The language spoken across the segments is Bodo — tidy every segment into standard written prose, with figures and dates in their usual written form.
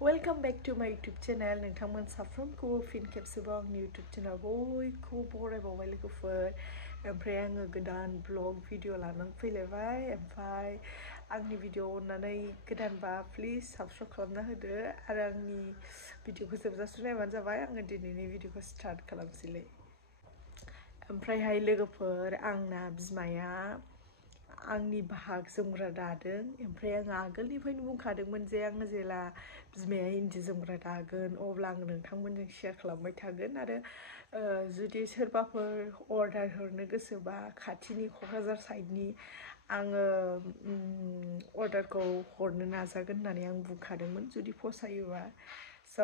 Welcome back to my YouTube channel. नोंथांमोन साफ्रोमखौबो फिन खेबसेबाव आंनि YouTube channel बयखौबो बरायबावबाय लोगोफोर। ओमफ्राय आङो गोदान ब्लग भिडिअ लानानै फैलायबाय। ओमफ्राय आंनि भिडिअ अननानै गोदानबा प्लिज साबस्क्राइब खालामना होदो आरो आंनि भिडिअखौ जोबजासिम नायबानो जाबाय। आङो दिनैनि भिडिअखौ स्टार्ट खालामसैलाय। ओमफ्रायहाय लोगोफोर आंना बिमाया आंनि बाहाग जोमग्रा दादों। ओमफ्राय आङो आगोलनिफ्रायनो बुंखादोंमोन जे आङो जेला बिमाया इन्दि जोमग्रा दागोन अब्ला आङो नोंथांमोनजों शेयार खालामबाय थागोन। आरो जुदि सोरबाफोर अर्डार हरनो गोसोबा खाथिनि क'क्राझार साइडनि आङो अर्डारखौ हरनो नाजागोन होननानै आं बुंखादोंमोन जुदि फसायोबा। स'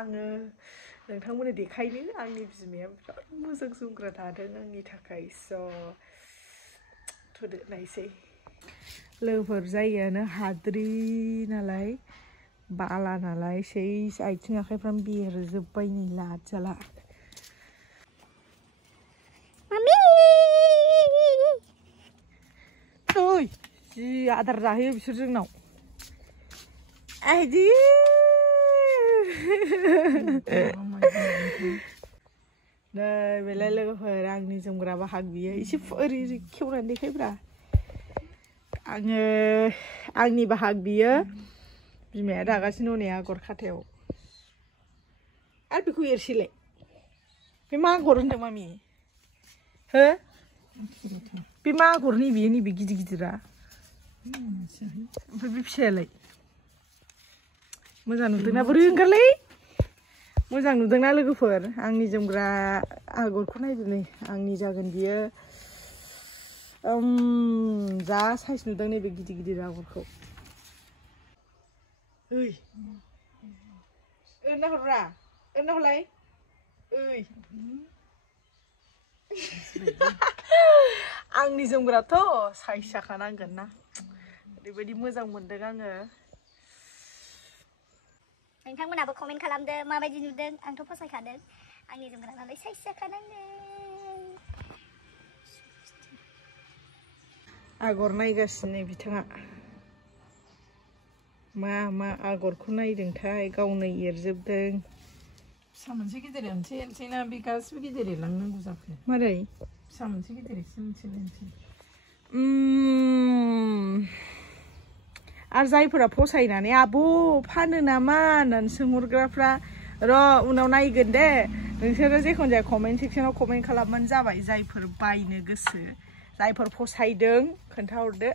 आङो नोंथांमोननो देखायनो आंनि बिमाया बिराद मोजां जोमग्रा दादों आंनि थाखाय। स' थुदो नायसै लोगोफोर। जायगायानो हाद्रि नालाय बाला नालाय सेस आथिं आखाइफ्रानो बेरजोब्बाय नै लाजाला। ओइ जि आदार जाहोयो बिसोर जोंनाव। आइदि नै बेलाय लोगोफोर आंनि जोमग्रा बाहाग बियो एसे ओरै ओरै खेवनानै देखायब्रा। आङो आंनि बाहाग बियो बिमाया दागासिनो हनै आगर खाथायाव। आरो बेखौ एरसैलाय बे मा आगर होनदों मामि? हो बे मा आगरनि बियो नैबे गिदिर गिदिरा? ओमफ्राय बे फिसायालाय मोजां नुदोंना? बोरै ओंखारलै मोजां नुदोंना लोगोफोर? आंनि जोमग्रा आगरखौ नायदो नै आंनि जागोन बियो। जा साइज नुदों नैबे गिदिर गिदिर आगरखौ। ओइ ओरैनो हरब्रा ओरैनो हरलाय। ओइ आंनि जोमग्राथ' साइज जाखानांगोन ना। ओरैबायदि मोजां मोनदों आङो। नोंथांमोनाबो कमेन्ट खालामदो माबायदि नुदों। आंथ' फसायखादों आंनि जोमग्रा नालाय साइज जाखानांगोन। आगर नायगासिनो बिथाङा मा मा आगरखौ नायदोंथाय गावनो एरजोबदों। फिसा मोनसे गिदिर एरनोसै ना बे गासिबो गिदिर एरलांनांगौ जाखो? मारै फिसा मोनसे गिदिर एसे मोनसे एरनोसै। आरो जायफोरा फसायनानै आब' फानो नामा होननानै सोंहरग्राफ्रा र' उनाव नायगोन दे। नोंसोरो जेखुनु जाया कमेन्ट सेक्सनाव कमेन्ट खालामबानो जाबाय। जायफोर बायनो गोसो जायफोर फसायदों खोन्थाहरदो।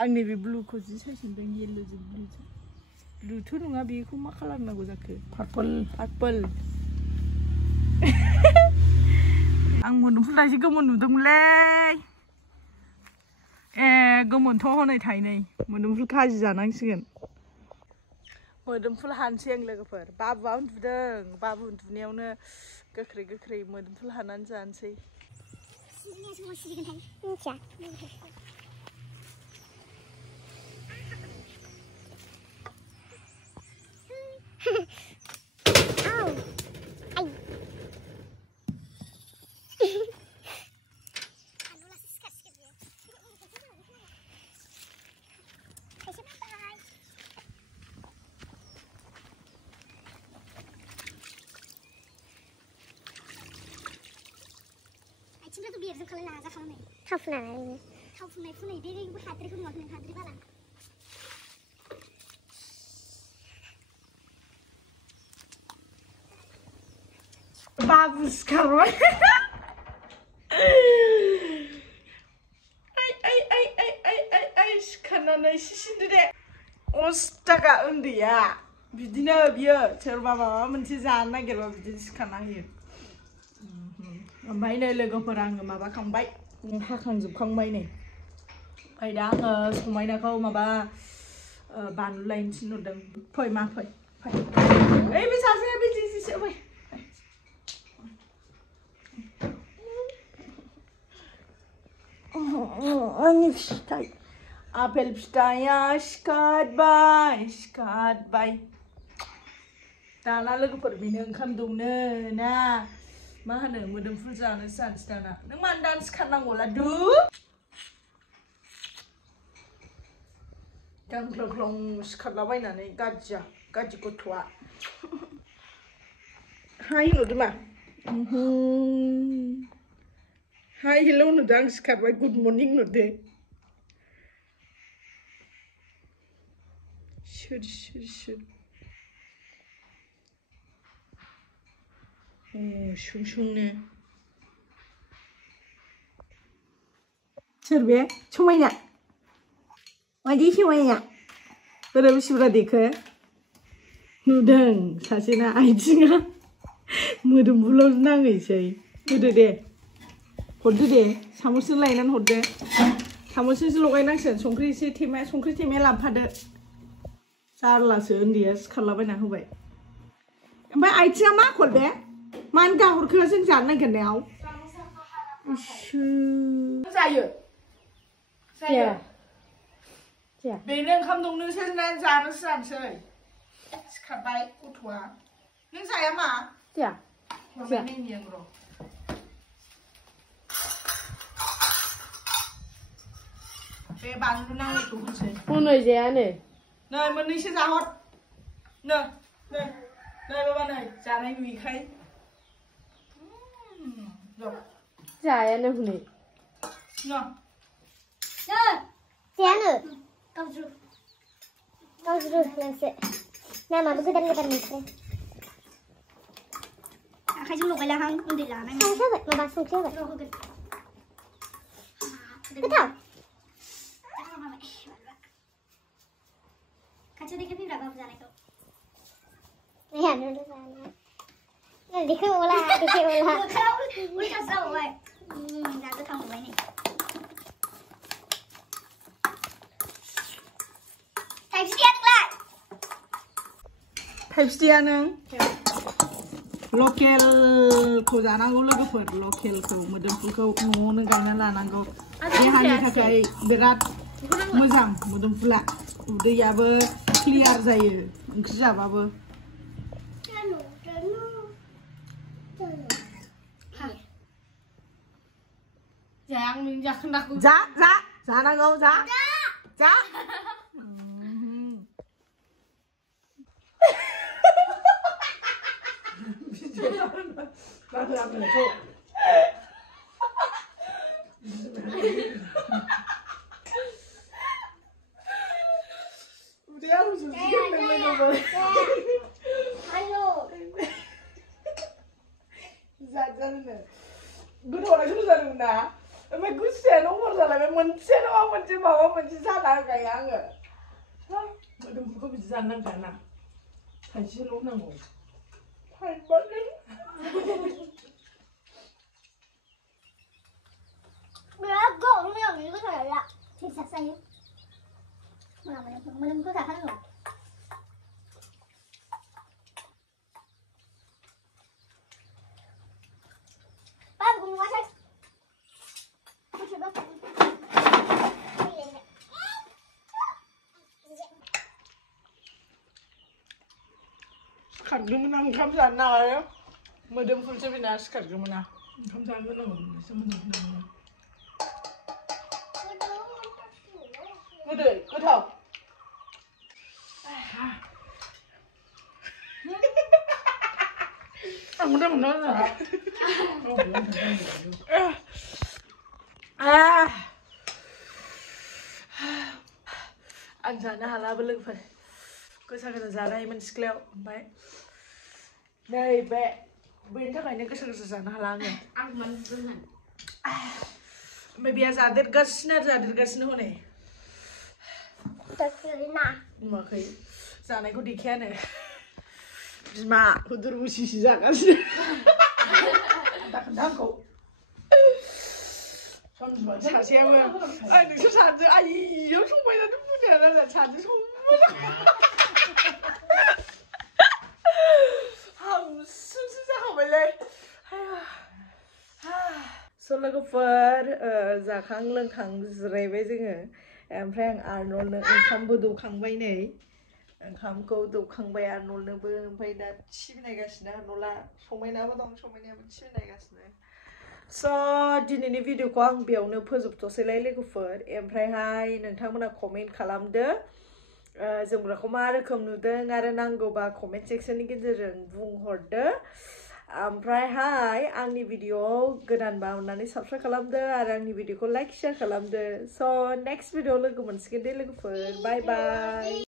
आंनि बे ब्लुखौ जि साइज नुदों येल्ल'जों ब्लुजों। ब्लुथ' नङा बेखौ मा खालामनांगौ जाखो? Purple purple. आं मोदोमफुल एसे गोमोन नुदोंमोनलै। ए गोमोनथ' हनै थाइनै मोदोमफुल खाजि जानांसिगोन। मोदोमफुल हानसै आं लोगोफोर। बाबुआ उन्दुदों। बाबु उन्दुनायावनो गोख्रै गोख्रै मोदोमफुल हानानै जानोसै। आथिंफ्राथ' बेरजोबखालाय लाजाखानानै थाव फुननाय फुनै बे हाद्रिखौ नुवाखै नों? हाद्रि बाला बाबु सिखारबाय। सिखारनानै सिसिनदो दे। अस्ताका उन्दैया बिदिनो बियो सोरबा माबा मोनसे जानो नागिरबा बिदिनो सिखारना होयो। ओमफ्राय नै लोगोफोर आङो माबाखांबाय हाखांजोबखांबाय नै। ओमफ्राय दा आङो समायनाखौ माबा बानलु लायनो थिनहरदों। फै मा फै फै। ओइ बे सासेया बे जिसो फै। आंनि फिथाइ आपेल फिथाइया सिखारबाय। दाना लोगोफोर बेनो ओंखाम दौनो ना मा होनो मोदोमफुल जानोसो जानोसै दाना। नों मानो दानो सिखारनांगौला दु। गांख्लं सिखारलाबायनानै गाज्रि गथ'आ हाय होनहरदो मा हाय हेल' होनहरदो आं सिखारबाय गुड मर्निं होनहरदो सोर सुंनो सोर बे समायना मायदि समायना बोरै बिसिब्रा देखो नुदों सासेना आथिङा मोदोमबुलाव नाङैसै होदो दे हरदो दे सामसजों लायनानै हरदो सामसजोंसो लगायनांसिगोन संख्रि थेमाया लांफादो जारलासो उन्दैया सिखारलाबायना होबाय ओमफ्राय आथिङा मा आखल बे मानो गाहरखो जों जानो नागिरनायाव जायो बेनो ओंखाम दंनोसै जानोसै सिखारबाय गथ'आ नों जाया मा हरनायनि आं र' बे बानलु नांगौखौ होसै हनै जायानो नै मोननैसो जाहर नै बाबा नै जानाय नुयैखाय जायानो हनै जायानो गावज्रु नोंसो नामाबो गोदान मोनसे आखाइजों लगायलाहां उन्दै लानाय संख्रि होबाय माबा संख्रि होबाय गोथाव खाथियाव देखायफैब्रा बाबु जानायखौ देखायबावला मोखाङाव उल्था जाबावबाय जा गोथाव नुबाय नै थाइबेसेया नों लकेलखौ जानांगौ लोगोफोर लकेलखौ मोदोमफुलखौ न'आवनो गायना लानांगौ देहानि थाखाय बिराद मोजां मोदोमफुला उदैयाबो क्लियार जायो ओंख्रि जाबाबो जानांगौ गोथावनायखौनो जादोंमोन ना ओमफ्राय गुस्थियानो अभार जालायबाय मोनसे नङा मोनसे माबा मोनसे जाला होखायो आङो मोदोमफुलखौ बिदि जानो नांखायाना थाइसेल' होनांगौ थाइबानो बिराद गरम मैयानि गोथावया टेस्टआ जायो मोदोमखौ जाखानांगौ सिखारगौमोन आं ओंखाम जानो नागारो मोदोमफुलसो बेना सिखारगौमोन आं ओंखाम जानो गोनां गोदै गोथाव आं मोजां मोनो आं जानो हालाबो लोगोफोर गोसा जानो हायोमोन सिख्लायाव ओमफ्राय नै बेनि थाखायनो गोसा जानो हाला आङो ओमफ्राय बेहा जादेरगासिनो हनै नुवाखै जानायखौ देखायानो बिमा हुदुर बुसिसो जागासिनो दाखोन्था आंखौ सासेयाबो नोंसोर सानैजों आइयाव संबायनानै बुंनाया सानैजों हामसुसो जाखाबायलै स' लोगोफोर जाखां लोंखां जिरायबाय जोङो ओमफ्राय आं आर्नल्डनो ओंखामबो दौखांबाय नै ओंखामखौ दौखांबाय आर्नल्डनोबो ओमफ्राय दा टिभि नायगासिनो आर्नल्डआ समायनाबो दं समायनायाबो टिभि नायगासिनो स' दिनैनि भिडिअखौ आं बेयावनो फोजोबथ'सैलाय लोगोफोर ओमफ्रायहाय नोंथांमोना कमेन्ट खालामदो जोमग्राखौ मा रोखोम नुदों आरो नांगौबा कमेन्ट सेक्सननि गेजेरजों बुंहरदो ओमफ्रायहाय आंनि भिडिअ'आव गोदानबा अननानै साबस्क्राइब खालामदो आरो आंनि भिडिअ'खौ लाइक शेयार खालामदो स' नेक्स्ट भिडिअ लोगो मोनसिगोन दे लोगोफोर बाय बाय